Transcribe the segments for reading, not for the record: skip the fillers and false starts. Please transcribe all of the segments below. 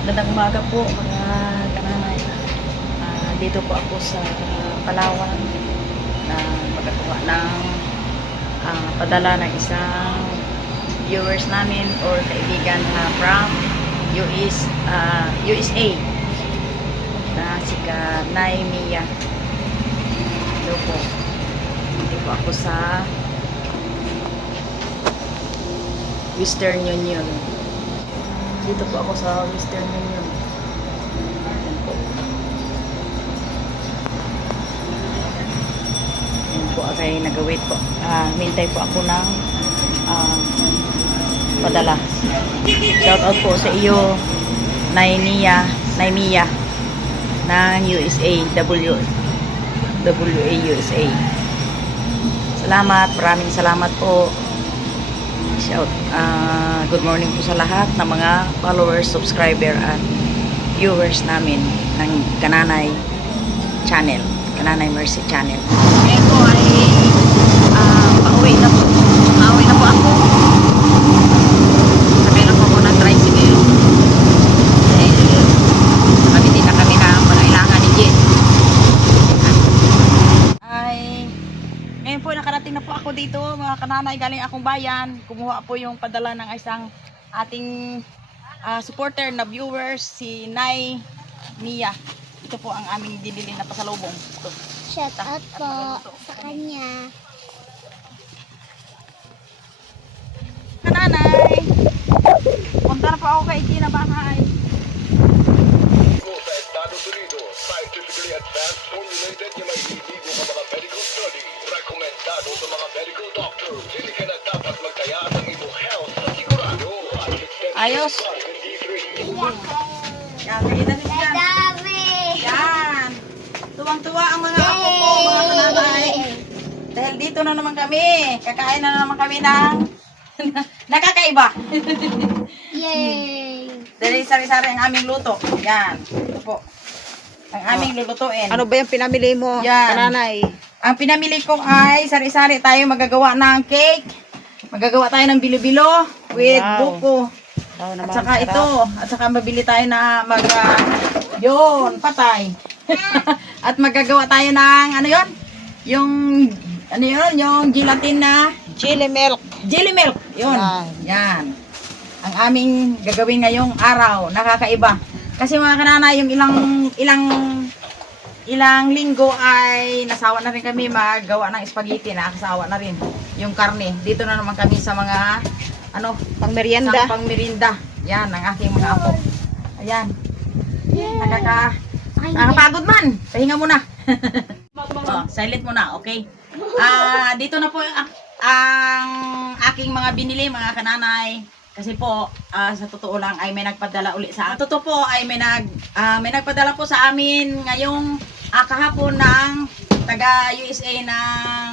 Magandang umaga po mga kananay. Dito po ako sa Palawan na magkatuwa ng padala ng isang viewers namin or kaibigan from USA na si Nay Mia. Dito po. Dito po ako sa Western Union. Dito po ako sa Western Union. Ayan po. Ayan po, okay, nag-wait po. Mintay po ako ng padala. Shout out po sa iyo, Nay Mia ng USA, WA USA. Salamat, maraming salamat po. Good morning po sa lahat ng mga followers, subscriber at viewers namin ng Kananay Channel, Kananay Mercy Channel. Ngayon po ay pauwi na po ako. Sakay na po ako ng tricycle. Pabiti na kami ng pangailangan ni Jen. Ngayon po, nakarating na po ako dito, mga kananay, galing akong bayan. Kumuha po yung padala ng isang ating supporter na viewers, si Nay Mia. Ito po ang aming dinili na pasalubong. Ito. Shout out po sa kanya. Kananay, punta na po ako kay Gina bahay. Sa Estados Unidos, scientifically advanced formulated yung may iligo ka mga medical study. Rekomendado sa mga medical doctors. Hindi ka na dapat magtaya ng iyong health sa sigurado. Ayos. Yan, kita niyo yan. Dami! Yan. Tuwang-tuwa ang mga apo ko, mga kananay. Dahil dito na naman kami. Kakain na naman kami ng nakakaiba. Yay! Dahil sari-sari ang aming luto. Yan. Ito po. Ang aming lulutuin. Ano ba yung pinamili mo, Yan. kananay? Ang pinamili ko ay sari-sari tayo magagawa ng cake. Magagawa tayo ng bilo-bilo with Wow. buko. Wow, At saka ito. At saka mabili tayo na yun, patay. At magagawa tayo ng ano yun? Yung gelatin na Chili milk. jelly milk. Yun. Yan. Ang aming gagawin ngayong araw. Nakakaiba. Kasi mga kanana, yung ilang linggo ay nasawa na rin kami magawa ng spaghetti. Nakakasawa na rin yung karne. Dito na naman kami sa mga Pang merienda. isang pang-merienda. Yan, ang aking mga apo. Ayan. Nakakapagod man. Pahinga muna. Silent muna, okay? Dito na po ang aking mga binili, mga kananay. Kasi po, sa totoo lang ay may nagpadala uli sa akin. Totoo po ay may nagpadala po sa amin ngayong kahapon ng taga USA ng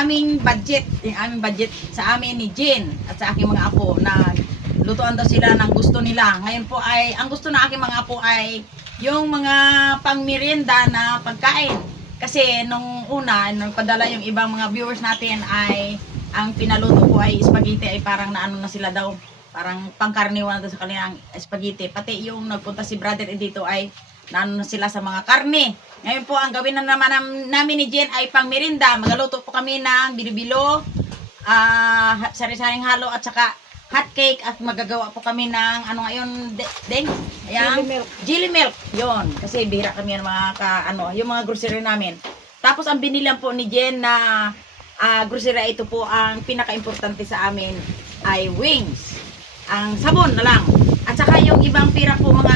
aming budget. Yung aming budget sa amin ni Jen at sa aking mga apo na lutuan daw sila ng gusto nila. Ngayon po ay, ang gusto ng aking mga apo ay yung mga pang-merienda na pagkain. Kasi nung una, nung padala yung ibang mga viewers natin ay ang pinaluto ko ay spaghetti ay parang naano na sila daw. Parang pangkarniwan na sa kanilang spaghetti. Pati yung nagpunta si brother dito ay naano na sila sa mga karne. Ngayon po, ang gawin na naman namin ni Jen ay pang merienda. Magaluto po kami ng bilo-bilo, sari-saring halo at saka hot cake at magagawa po kami ng Deng? Ayan, jelly milk. Yon, kasi bihira kami ng mga yung mga grocery namin. Tapos ang binilang po ni Jen na grocery, ito po ang pinaka-importante sa amin ay wings. Ang sabon na lang. At saka yung ibang pira po mga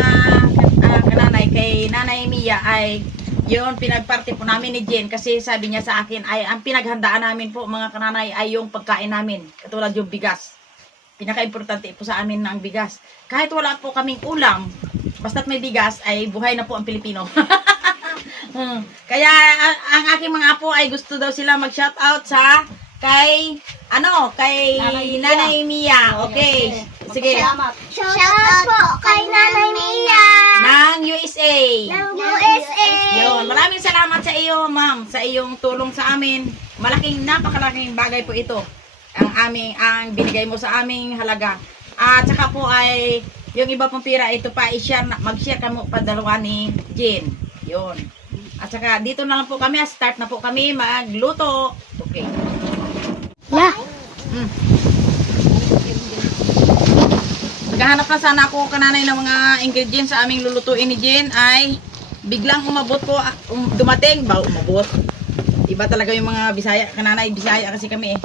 kananay kay Nanay Mia ay yun, pinagparte po namin ni Jen kasi sabi niya sa akin ay ang pinaghandaan namin po mga kananay ay yung pagkain namin. Katulad yung bigas. Pinaka-importante po sa amin ng bigas. Kahit wala po kaming ulam, basta't may bigas ay buhay na po ang Pilipino. Kaya ang aking mga apo ay gusto daw sila mag-shoutout sa kay Nanay Mia. Okay. Sige. Shout out po kay Nanay Mia Ng USA. ng USA. Yun. Maraming salamat sa iyo, ma'am, sa iyong tulong sa amin. Napakalaking bagay po ito. Ang binigay mo sa aming halaga. At saka po ay Yung iba pang pira, ito pa, i-share na, mag-share kami pa dalawa ni Jen. Yun. At saka, dito na lang po kami, start na po kami magluto. Okay. La. Naghahanap na sana ako kananay ng mga ingredients sa aming lulutuin ni Jen ay biglang umabot po, dumating ba umabot? Iba talaga yung mga Bisaya, kananay Bisaya kasi kami eh.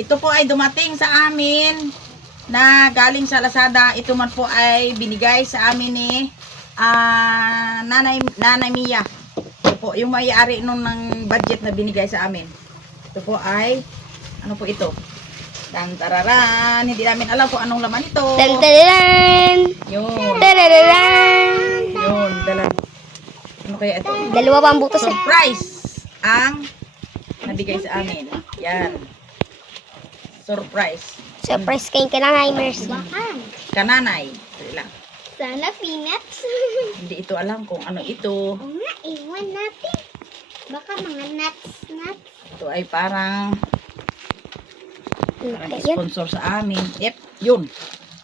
Ito po ay dumating sa amin na galing sa Lazada. Ito man po ay binigay sa amin ni Nanay Mia. Ito po, yung may-ari nung ng budget na binigay sa amin. Ito po ay, ano po ito? Tantararan, hindi namin alam kung anong laman ito. Tadadadan. Yun, Tadadadan. yun, ano kaya ito? Dalawa pang butas eh. Surprise ang nabigay sa amin. Yan. Surprise. Surprise kay Kananay Mercy. Kananay. Dali lang. Sana peanuts. Hindi ito alam kung ano ito. Oo nga, iwan natin. Baka mga nuts. Ito ay parang Yan. sponsor sa amin. Yep, yun.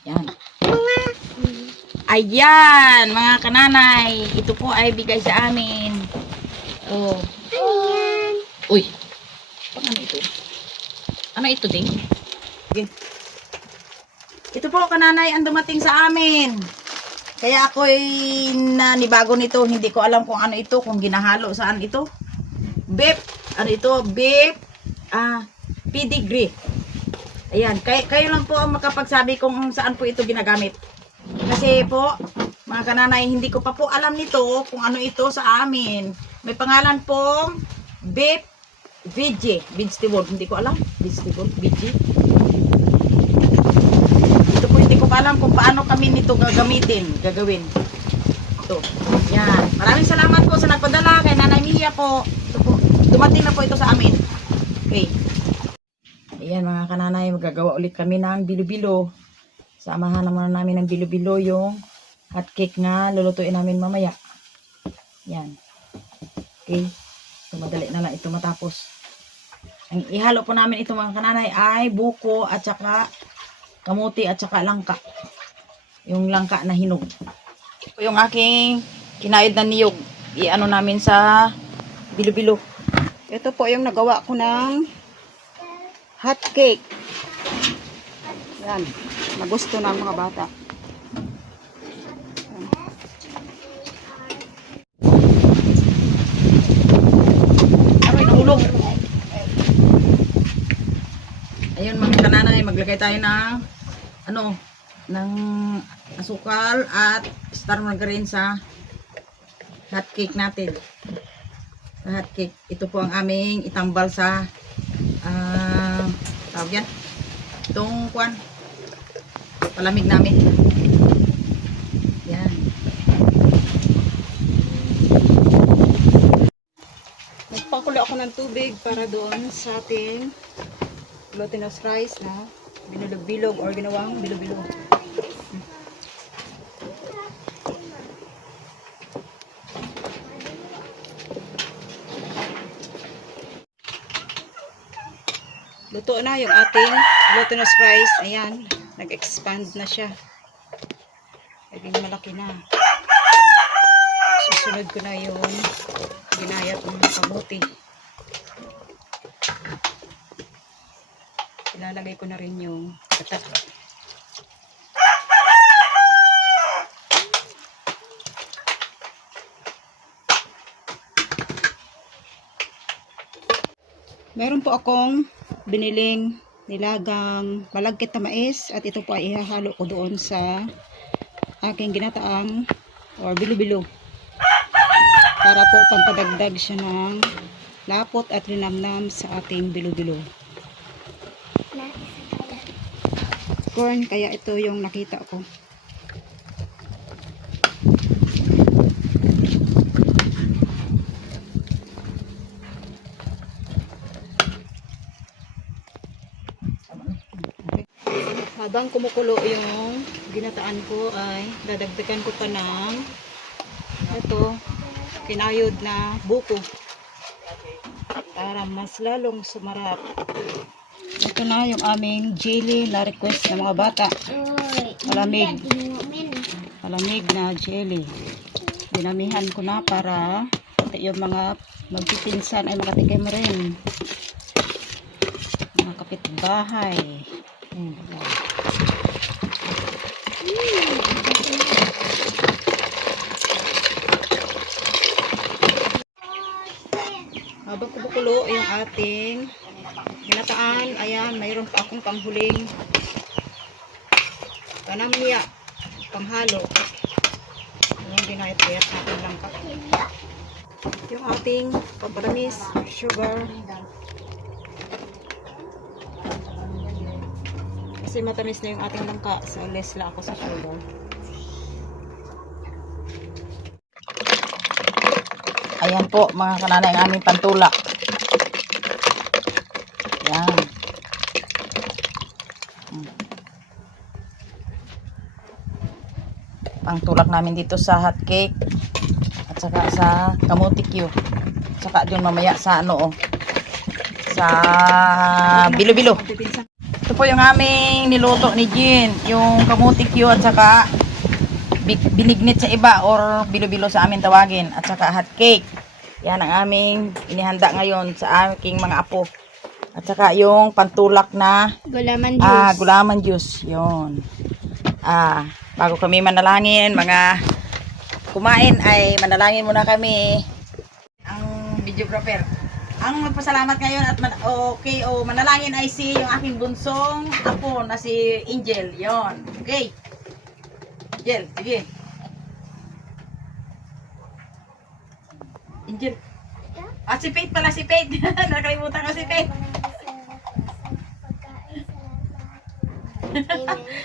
Yan. Mga. Ayan, mga kananay. Ito po ay bigay sa amin. Oh. Ano yan? Uy. Ano ito? Ano ito din? Okay. Ito po kananay ang dumating sa amin. Kaya ako'y nanibago nito. Hindi ko alam kung ano ito. Kung ginahalo saan ito. Beef. Ano ito? Beef. Pedigree. Ayan. Kayo lang po ang makapagsabi kung saan po ito ginagamit. Kasi po, mga kananay, hindi ko pa po alam nito kung ano ito sa amin. May pangalan pong beef vegetable. Hindi ko alam. Vegetable. Ito po, hindi ko pa alam kung paano kami nito gagawin. Ito. Yan. Maraming salamat po sa nagpadala kay Nanay Mia po. Ito po. Dumating na po ito sa amin. Okay. Ayan mga kananay, magagawa ulit kami ng bilo-bilo. Samahan naman namin ng bilo-bilo yung hot cake nga lulutuin namin mamaya. Yan. Okay. So, madali na lang ito matapos. Ang ihalo po namin ito mga kananay ay buko at saka kamuti at saka langka. Yung langka na hinog. Ito yung aking kinayod na niyog. I-ano namin sa bilo-bilo. Ito po yung nagawa ko ng hot cake. Yan. Nagusto ng mga bata. Aray, nahulog. Ayun mga kananay, maglagay tayo ng ng asukal at star margarine sa hot cake natin. Sa hot cake. Ito po ang aming itambal sa tawag yan. Itong palamig namin. Yan. Nagpakulo ako ng tubig para doon sa ating glutinous rice na binulog-bilog or ginawang bilo-bilo. Luto na yung ating glutinous rice. Ayan, nag-expand na siya. Naging malaki na. Susunod ko na yung ginayat ng kamuti. Ilalagay ko na rin yung katak. Meron po akong biniling nilagang malagkit na mais at ito po ay ihahalo ko doon sa aking ginataang or bilo-bilo para po pampadagdag siya ng lapot at linamnam sa ating bilo-bilo. Corn, kaya ito yung nakita ko. Habang kumukulo yung ginataan ko ay dadagdagan ko pa ng ito, kinayod na buko para mas lalong sumarap. Ito na yung aming jelly na request ng mga bata. Malamig. malamig na jelly. Dinamihan ko na para pati yung mga magpipinsan ay makatikim rin. Mga kapitbahay. Habang kumukulo yung ating ginataan, ayan, mayroon pa akong panghuling panamya, panghalo. Yung dinayat-ayat natin lang ka. Yung ating pampalamis, sugar. Kasi matamis na yung ating langka, so less lang ako sa sugar. Ayan po mga kananay ang aming pantulak. Yan. Pangtulak namin dito sa hot cake at saka sa kamuti Q. Saka doon mamaya sa ano sa bilo-bilo. Ito po yung aming niluto ni Jean, yung kamuti Q at saka binignit sa iba or bilo-bilo sa amin tawagin at saka hot cake. Yan ang aming inihanda ngayon sa aking mga apo. At saka yung pantulak na Gulaman juice. gulaman juice. Yun. Bago kami manalangin, mga kumain ay manalangin muna kami. Ang videographer. Ang magpasalamat ngayon at manalangin ay si yung aking bunsong apo na si Angel. Yon. Okay. Angel, sige. Angel. Si Faith pala, si Faith. Nakalimutan ko si Faith.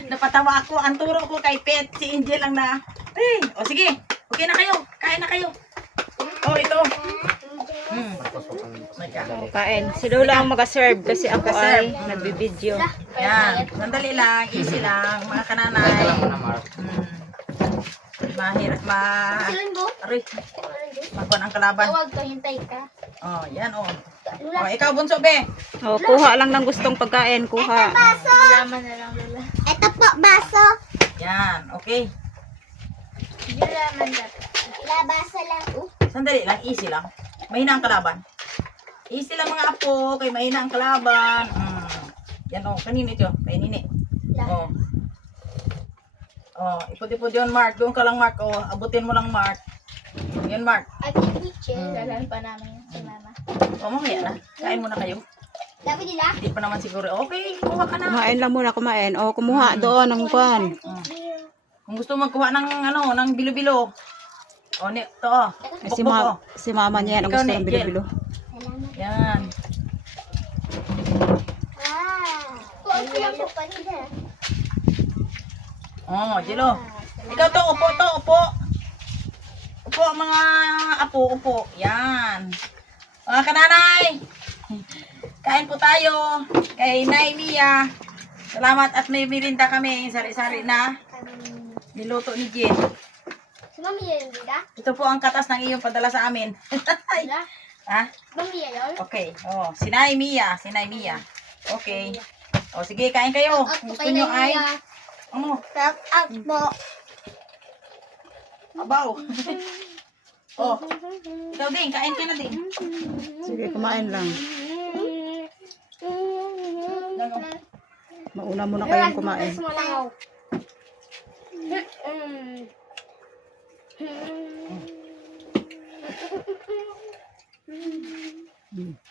Napatawa ako. Ang turo ko kay Pet, si Angel lang na. Sige. Okay na kayo. Kain na kayo. Ito. Kain. Si Lola ang mag-serve kasi ako ay nagbibideo. Yan. Sandali lang. Easy lang. Mga kananay. Mahirap Aray. Magkuhan ang kalaban. Tawag ka, hintay ka. Yan ikaw bunso be. Kuha lang ng gustong pagkain. Kuha. Baso! Gulaman na lang, Lola. Ito po, baso. Yan. Okay. Gulaman dapat. Baso lang. Sandali lang. Easy lang. Mahina ang kalaban. Easy lang mga apo. Kay mahina ang kalaban. Yan kanino ito? Kay Nini. Ipod-ipod yun, Mark. Doon ka lang, Mark. Abutin mo lang, Mark. Yan, Mark. At yung kitchen, dalan pa namin si Mama. Mamaya na. Kain muna kayo. Dapat nila? Hindi pa naman siguro. Okay, kuha ka na. Kumain lang muna, kumain. Kumuha doon ng kwan. Kung gusto magkuha ng ng bilo-bilo. Ito. Bukbok. Si mama niya ang Ikaw, gusto ng Nick, bilo-bilo. Yan. Kuha ko lang po pa nila. Jilo. Ikaw to, upo. Upo, mga apo, upo. Yan. Mga kananay. Kain po tayo. Kay Nay Mia. Salamat at may mirinda kami. Sari-sari na. Niluto ni Jen. Si Mami yan, Dida? Ito po ang katas ng iyong padala sa amin. Dida? Ha? Mami yan yun? Okay. Sinay Mia. Okay. Sige, kain kayo. Kung gusto nyo ay... Shout out po. Abaw. Ikaw din, kain ka na din. Sige, kumain lang. Mauna muna kayong kumain.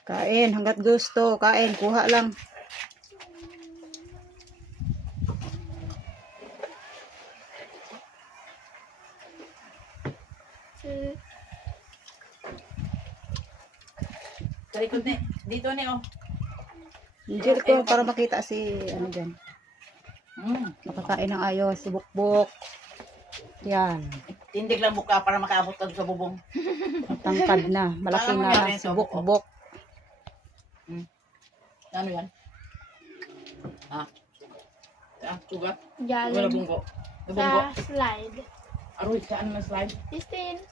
Kain, hanggat gusto. Kain, kuha lang. Talikod ni. Dito ni Angel ko para makita si ano dyan. Makakain ng ayos, si Bukbok. Yan. Tindig lang buka para makaabot ka sa bubong. Tangkad na. Malaki Paano na mangyari si ito? Bukbok. Ano yan? Sugat? Diyan. Wala bunggo. Bunggo. Sa slide. Aroy, saan na slide? 15.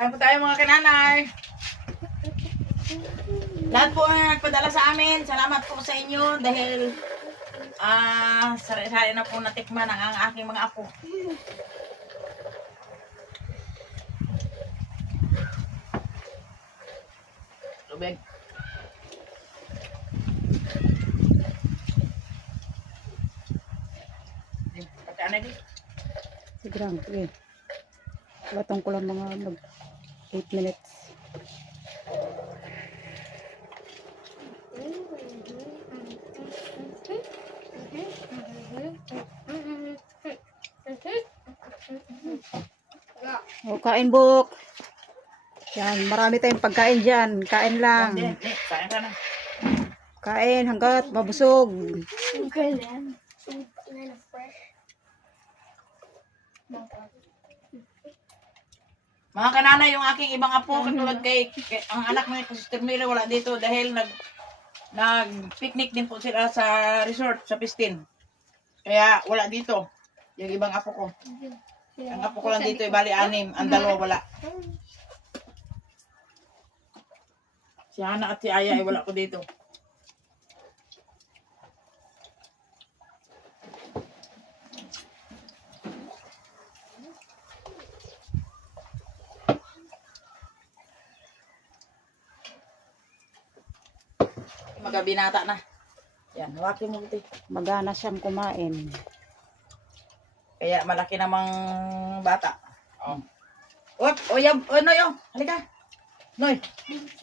Kain po tayo mga kananay. Lahat po na nagpadala sa amin, salamat po sa inyo dahil sari-sari na po natikman ang aking mga apo. Tubig. Pagkaan na di. Sigrang, sige. Batong ko lang mga 8 minutes. O, kain buk. Yan, marami tayong pagkain dyan. Kain lang. Hindi, kain ka na. Kain hanggat mabusog. Mga kananay, yung aking ibang apo, katulad kay ang anak ng Sister Mira, wala dito dahil nag-picnic din po sila sa resort, sa Pistin. Kaya wala dito, yung ibang apo ko. Ang apo ko lang dito, bali 6, ang dalawa wala. Si Hana at si Aya ay wala ko dito. Magabinata na. Yan, hawakin mo ito. Magana siyang kumain. Kaya malaki namang bata. Oh. Noy, halika. Noy,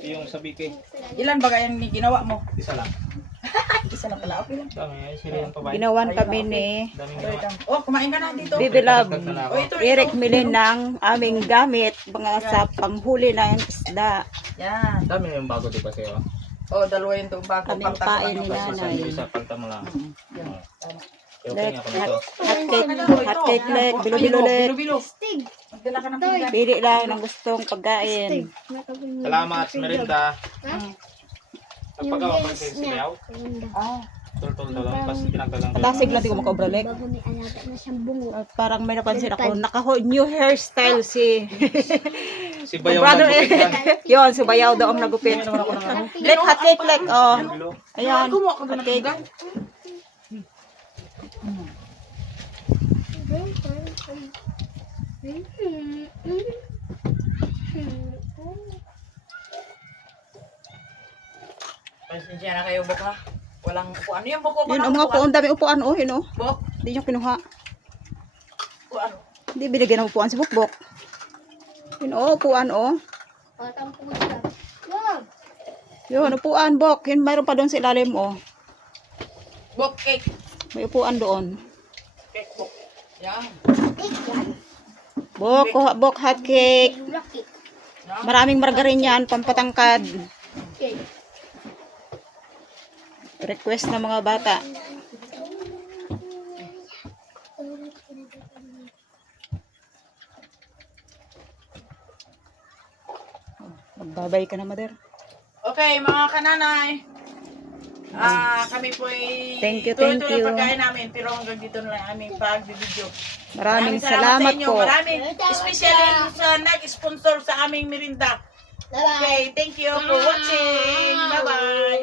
Yung sabi ko, ilan ba kayang ginawa mo? isa lang. Isa lang pala, okay lang. Dami, sila yung pabay. Ginawan kami ni Daming Wait gawa. lang. Oh, kumain ka na dito. Baby Love. Oh, ito. Eric Milin ng aming gamit mga sa panghuli ng isda. Yan. Dami yung bago di ba sa'yo? Oh, dalawa yung itong bago. Kaming Pagtako pain lang ni yung Tapos Nanay. isa palta mo lang. Yan. Oo. Okay nga ako nito. Hot cake leg, bilo-bilo leg. Bilo-bilo. Magdala ka ng pinggan. Pili lang ng gustong pagkain. Salamat, merinda. Nagpagawa pa sa siyaw. Ah. Tultul daw lang. Tapos pinagdalang ko. Tasig lang di ko makobra leg. Bago may alaga na siyang bungo. At parang may napansin ako, new hairstyle si Si Bayaw brother nagbukitan. Yon, si Bayaw daw ang nagupit. Leg, hot cake leg, oh. Bilo. Ayan, Kumuha ka hot ng cake. pinggan. Pasensya na kayo, Bok, ha? Walang upuan. Ano yung Bok? Yun, ang mga upuan, dami upuan, oh, yun, oh. Bok? Hindi nyo kinuha. Upuan. Hindi binigyan ng upuan si Bukbok. Yun, oh, upuan, oh. Patang pusa. Wow! Yun, upuan, Bok. Yun, mayroon pa doon sa ilalim, oh. Bok, cake. May upuan doon. Cake, Bok. Yan. Bok, kuha, Bok, hot cake. Lucky. Maraming margarin yan, pampatangkad. Okay. Request ng mga bata. Magbabay ka na, mother. Okay, mga kananay. Kami po ay Thank you, tuloy-tuloy thank you. pagkain namin, pero hanggang dito na lang aming pag-video. Maraming sa salamat inyo. po. Maraming, especially sa nag-sponsor sa aming merinda. Bye-bye. Okay, thank you for watching. Bye-bye.